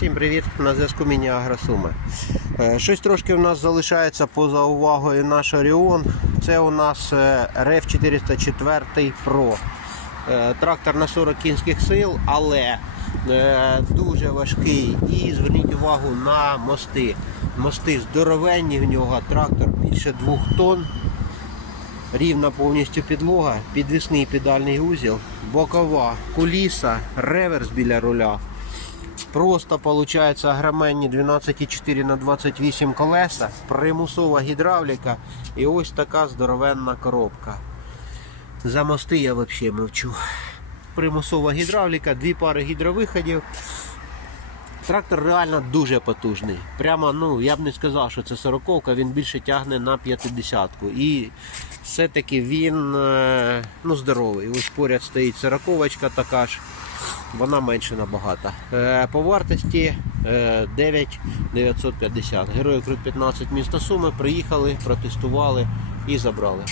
Всім привіт! На зв'язку Міні Агросуми. Е, Щось трошки у нас залишається поза увагою наш Оріон. Це у нас RF 404 Pro. Трактор на 40 кінських сил, але е, дуже важкий. І зверніть увагу на мости. Мости здоровенні в нього, трактор більше 2 тонн. Рівна повністю підлога, підвісний педальний узіл, бокова, куліса, реверс біля руля. Просто виходить агроменні 12,4 на 28 колеса, примусова гідравліка і ось така здоровенна коробка. За мости я взагалі мовчу. Примусова гідравліка, дві пари гідровиходів. Трактор реально дуже потужний. Прямо, ну, я б не сказав, що це 40 він більше тягне на 50-ку. І все-таки він е, ну, здоровий. Ось поряд стоїть 40 така ж, вона менше набагато. Е, По вартості е, 9,950. Герої Крут 15 міста Суми приїхали, протестували і забрали.